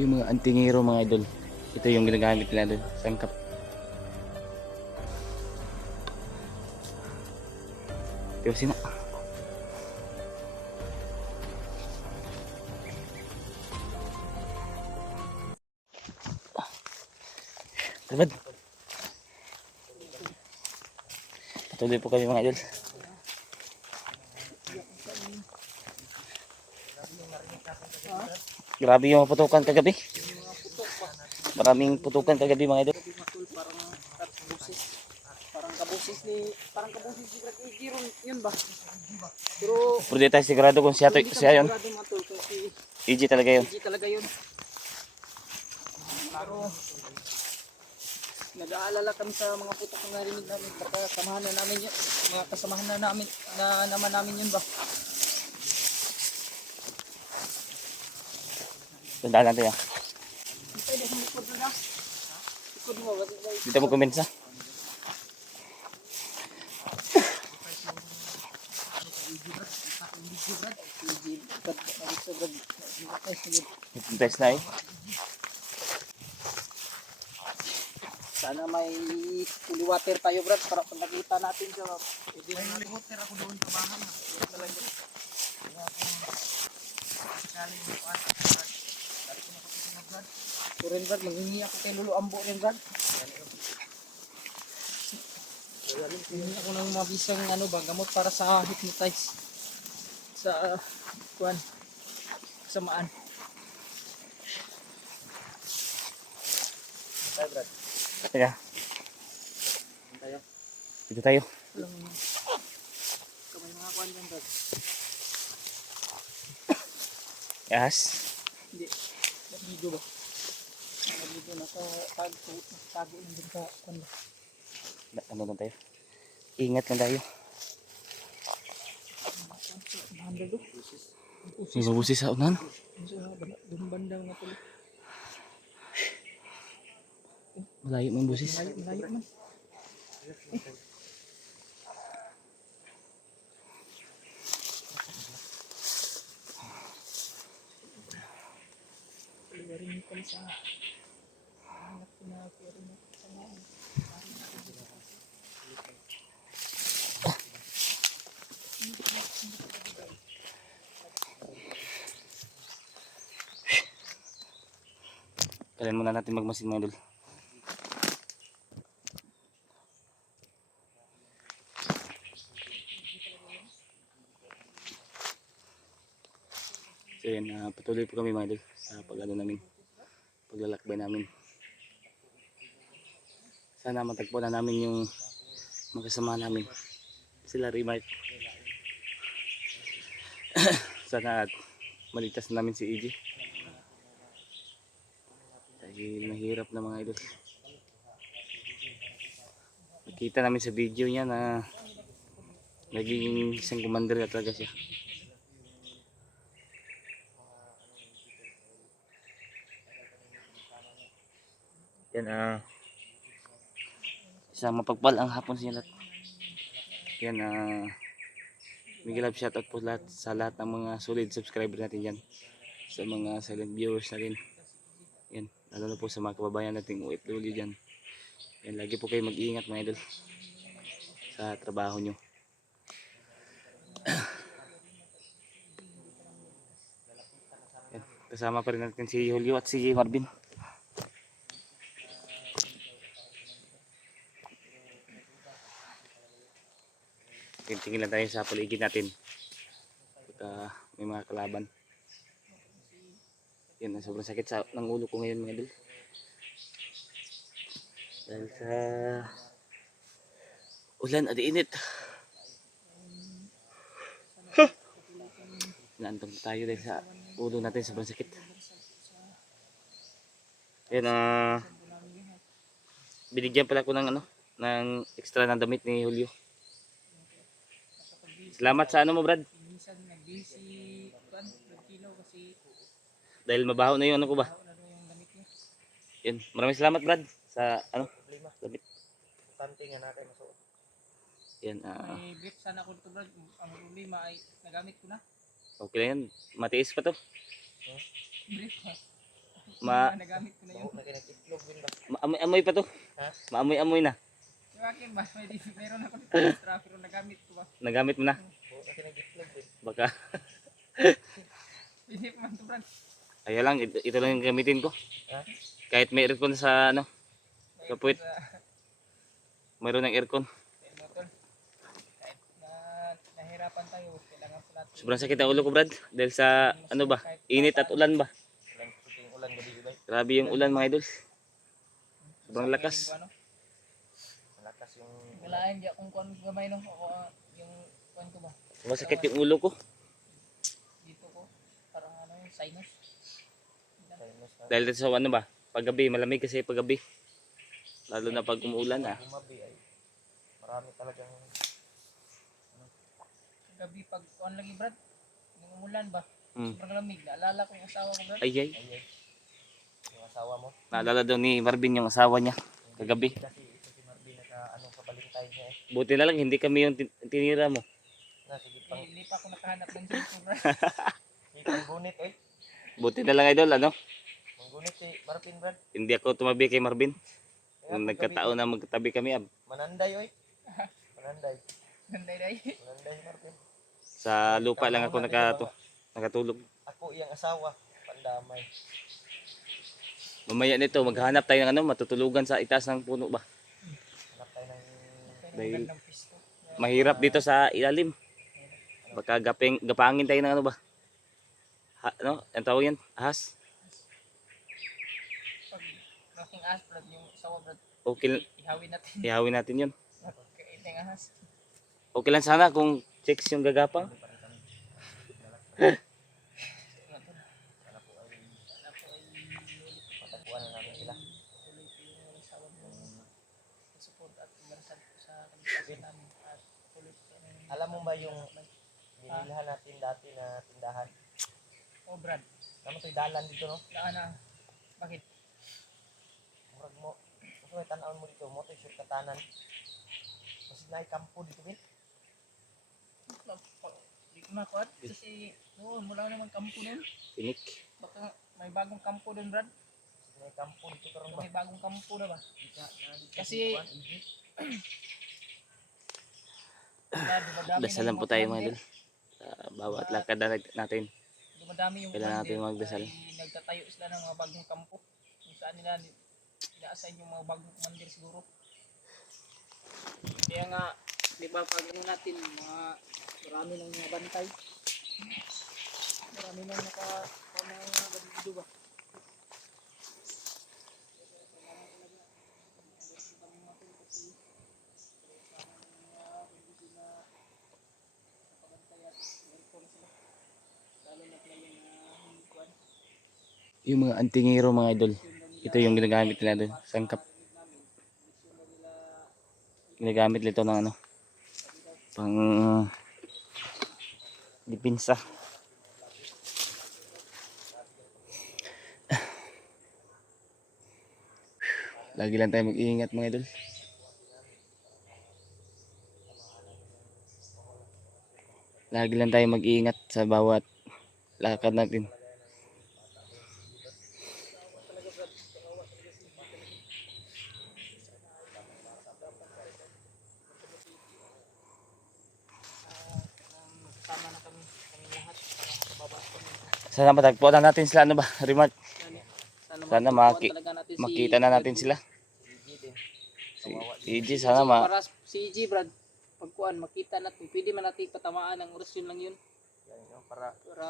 Yung mga antingero mga idol. Ito yung ginagamit nila doon. Sangkap. Tiyo sina. Tabad. Patuloy po kami mga idol. Grabe yung putukan kagabi. Maraming putukan kagabi mga idol. Parang kabusis ni Greg Igiron yun ba? Pero Pero di tayo sigurado kung siya yun. sigurado matol kung si EG talaga yun. G talaga yun. Pero nag-aalala kami sa mga putok na narinig namin. Baka samahan na namin yun. Mga kasamahan na namin na naman namin yun ba? Tandaan natin yan. Pwede kong likod na. Likod mo. Dito mo kumensa. Test na eh. Sana may fully water tayo Brad para pag nakita natin sa pwede na natin. Water ako doon sa bahay. So rin Brad, maghingi ako kay Lolo Ambo rin Brad. Maghingi ako ng mabisang ano ba, gamot para sa hypnotize. Sa kuan samaan. Ay Brad. Teka. Tayo. Dito tayo. Alam mo. Kamay mga kuan dyan Brad. Yes. Hindi. Nabigo ba? Nabigo na sa tago ng dun sa kuan ba? Ano lang tayo? Ingat lang tayo. Mahanda do. Mabusis sa unan. Doon banda nga tuloy. Malayo mo yung busis. Malayo man. Rin ko sa anak ko na pero sa mga Kailan muna natin magmasin mga idol. So yan, patuloy po kami mga idol sa paglalakbay namin. Sana matagpo na namin yung makasama namin, sila Remark. Sana maligtas na namin si EJ. Dahil mahirap na mga idol. Nakita namin sa video niya na naging isang commander na talaga siya. Yan isang mapagpal ang hapon sa inyo lahat. Yan Miguel Love shoutout po lahat sa lahat ng mga solid subscriber natin dyan. Sa mga silent viewers na rin. Yan, lalo na po sa mga kababayan nating OFW dyan. Yan, lagi po kayo mag-iingat mga idol sa trabaho nyo. Yan, kasama pa rin natin si Julio at si Marvin. Tingin lang tayo sa paligid natin pagka may mga kalaban. Yan, sobrang sakit ng ulo ko ngayon mga idol. Dahil sa ulan at init. Naantong tayo dahil sa ulo natin, sobrang sakit. Yan, binigyan pala ko ng ng extra na damit ni Julio. Salamat sa mo Brad. minsan nag-busy kuan kilo kasi Dahil mabaho na yung ko ba. yung damit niya. Yan, maraming salamat Brad sa damit. Tante nga na kay masuot. Yan, May brief sana ko dito Brad. Ang problema ay nagamit ko na. okay lang yan. Matiis pa to. Brief ha. Nagamit ko na yun. Nag-itlog din ba? Maamoy pa to. Ha? Maamoy-amoy na. Yung akin ba? Meron ako dito extra pero nagamit ko ba? Nagamit mo na. Oo, nag-itlog din. Baka. Hindi pa man to Brad. Ayaw lang, ito lang yung gamitin ko. Ha? Kahit may aircon sa ano, sa puwit. Sa Mayroon ng aircon. motor. Kahit na nahirapan tayo, kailangan po natin. Sobrang sakit ang ulo ko, Brad. Dahil sa ano ba, init at ulan ba. Walang puting ulan gabi ba? Grabe yung ulan mga idol. Sobrang lakas. Malakas yung Wala hindi akong kuan gamay no. Ako yung kuan ko ba? Masakit yung ulo ko. Dito ko parang ano yung sinus. sinus na Dahil sa ano ba, paggabi, malamig kasi paggabi. Lalo na pag umuulan ah. gumabi ay marami talagang Gabi pag kuan lagi Brad. Nung umulan ba? Hmm. Sobrang lamig. Naalala ko yung asawa ko Brad. Ay ay. ayay. Yung asawa mo. Naalala daw ni Marvin yung asawa niya. Kagabi. Kasi ito si Marvin anong kabalintay niya eh. Buti na lang hindi kami yung tinira mo. Na, sige pang, Hindi pa ako nakahanap ng cellphone Brad. sige pang gunit oy. Buti na lang idol ano. Pang gunit si Marvin Brad. Hindi ako tumabi kay Marvin. Kaya Nung pag nagkataon na magkatabi kami mananday oy. Mananday. Nanday-day. Mananday Marvin. sa lupa lang ako nakatulog. Ako iyang asawa. Pandamay. Mamaya nito maghanap tayo ng ano, matutulugan sa itaas ng puno ba. Hanap tayo ng Dahil- Magandang pisto. Mahirap dito sa ilalim. Baka gapangin tayo ng ano ba. Ano? Ang tawag yan? Ahas? Pag malaking ahas Brad yung asawa Brad. Okay, Ihawin natin. ihawin natin yun. Kain ng ahas. Okay lang sana kung checks yung gagapang. Sana po ay matagpuan na namin sila. Tuloy ko yung asawa mo support at pagdarasal ko sa kanilang namin at tuloy ko yung Alam mo ba yung binilhan natin dati na tindahan? oh Brad Naman to'y dalan dito no? na bakit Murag mo. Mas may tanawin mo dito. Mo to'y sure katanan. Mas na kampo dito bin. di ko makuat kasi noon mula naman kampo nun Tinik. baka may bagong kampo dun Brad Mas may kampo dito karon ba? may bagong kampo na ba kasi dumadami Dasalan po tayo mga idol. Sa bawat lakad natin. dumadami yung Kailangan natin commander magdasal. ay nagtatayo sila ng mga bagong kampo kung saan nila ina-assign yung mga bagong commander siguro kaya nga di ba pag ano natin mga marami ng mga bantay marami nang mga bandido ba Yung mga antingero mga idol. Ito yung ginagamit nila doon. Sangkap. Ginagamit nito ng ano. Pang dipinsa. Lagi lang tayo mag-iingat mga idol. Lagi lang tayo mag-iingat sa bawat lakad natin. kasama na kami lahat para sa baba kami Sana matagpuan na natin sila ano ba, Remark? Sana matutuan talaga natin makita na natin sila. Sige din. Si EG sana para si EG Brad pagkuan makita natin pwede man natin patamaan ng orasyon lang yun Yan, no? Para para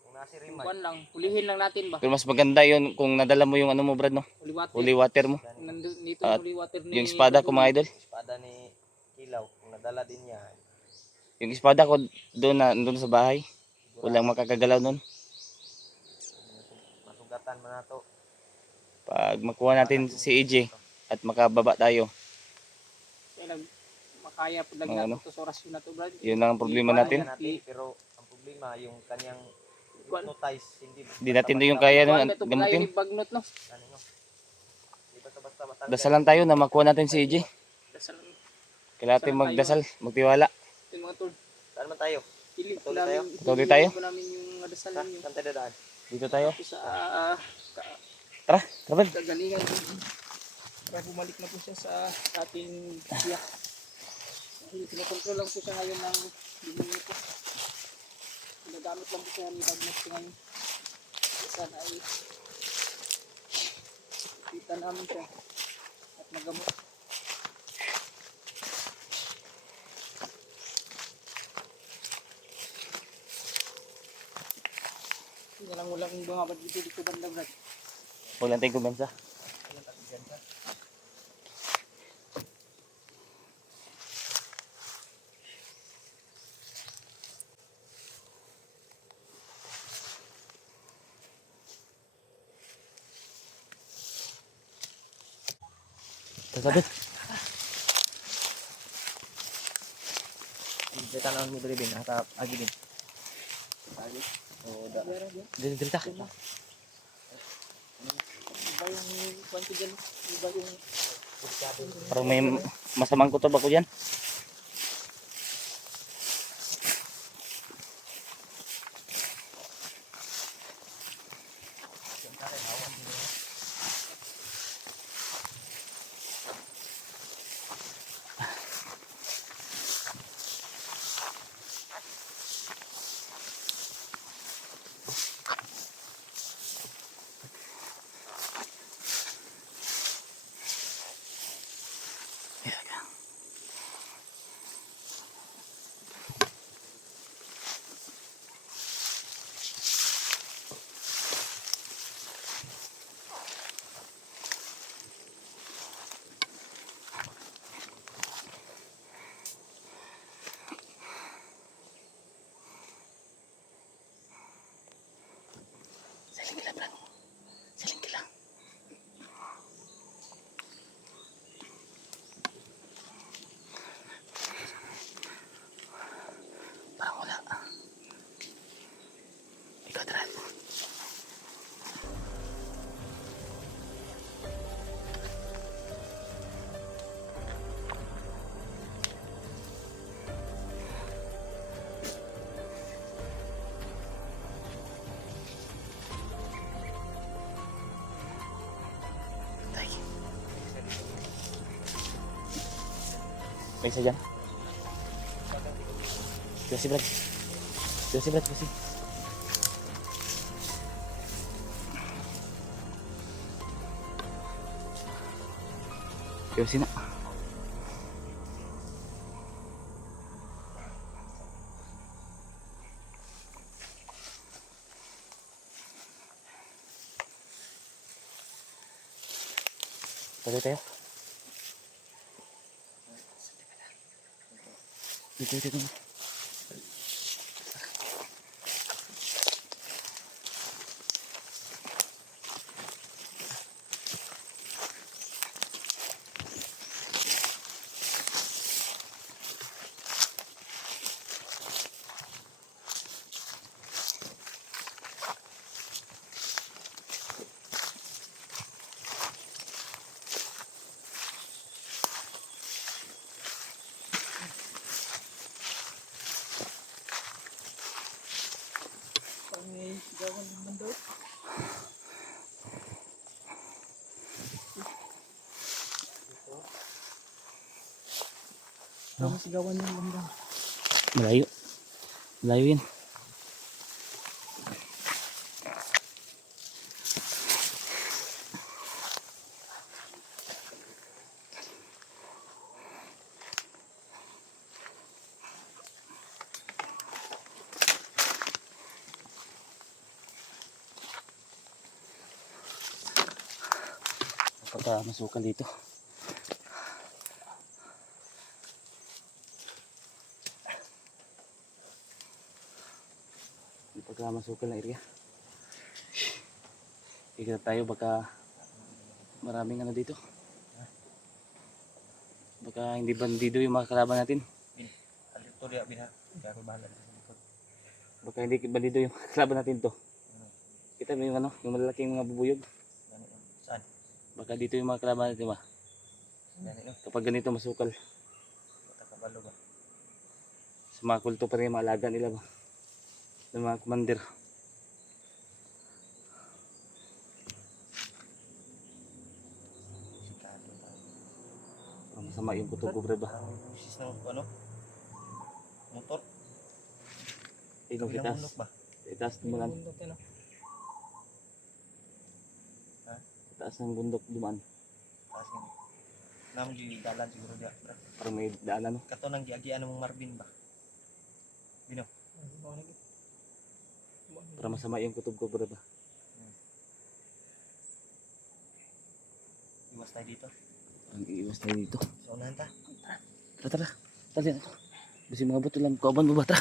kung nasi rimay. kuan lang hulihin lang natin ba Pero mas maganda yon kung nadala mo yung ano mo Brad no? holy water Holy water mo. nandun dito At yung holy water ni Yung espada ko mga idol. Espada ni Kilaw. Kung nadala din niya. Yung espada ko doon sa bahay. Walang makakagalaw nun. Masugatan man nato. Pag makuha natin si EJ at makababa tayo. kaya makaya po lang Ano? natin to sa orasyon na to Brad Yun lang ang problema natin. Pero ang problema yung kanyang Kuan. hypnotize. Hindi natin doon yung kaya kuan nun ito gamutin. ni bagnot no Ano, no? Di basta-basta matanggal. Dasalan tayo na makuha natin si EJ. dasal Kailangan natin magdasal, magtiwala. yung mga tol Saan man tayo? Pilit ko Tuloy tayo? namin, Tuloy tayo? pilit ko namin yung Ha? dasalan nyo. Saan tayo dadaan? Dito tayo. Sa Kapag Gagalingan po para bumalik na po siya sa ating siya. Kinokontrol lang po siya ngayon ng demonyo po. Ginagamit lang po siya ni Bagnet ngayon. Sana ay kita namin siya at magamot. Hindi na lang walang bumabad dito banda Brad. huwag lang tayong kumensa. Ayun, tagigan ka. Sasabit. Hindi tanawin mo dali din. Hatap, agi din. Lagi. Oo, da. Dili ta. Iba yung kwanto dyan. Iba yung Parang may masamang kutob ako diyan. Siling ka lang, Brad. Siling ka lang. Parang wala. Ikaw, Brad. Tay. May isa dyan. Kasi Brad. Kasi Brad, kasi. Kasi na. Tuloy tayo. Dito. may sigawan naman daw. May sigawan yung banda. Malayo. Malayo yan. Pagka masukal dito. Pagka masukal na area. Ikot tayo baka maraming ano dito. Baka hindi bandido yung mga kalaban natin. Ito dia biha. Kaya ako bahala sa likod. Baka hindi bandido yung mga kalaban natin to. Kita mo yung ano, yung malalaking mga bubuyog. Gani. Saan? Baka dito yung mga kalaban natin ba? Gani no. Kapag ganito masukal. Bata kabalo ba? Sa mga kulto pa rin yung mga alaga nila ba? Ng mga commander. Masama yung kutob ko bro ba. Parang busis ng ano? Motor. Ikaw Kabilang kitas. bundok ba? Itaas mo lang. Bundok yan, oh. Itaas ng bundok dumaan. Taas nga. Naman yung dalan siguro diya. Parang may daanan no. Kato nang giagian ng Marvin ba? Bino. Para masama yung kutob ko bro ba. Iwas tayo dito. Ang iiwas tayo dito. Sa unahan ta. Tara. Tara na to. Basi mga buto lang. Kauban mo ba? Tara.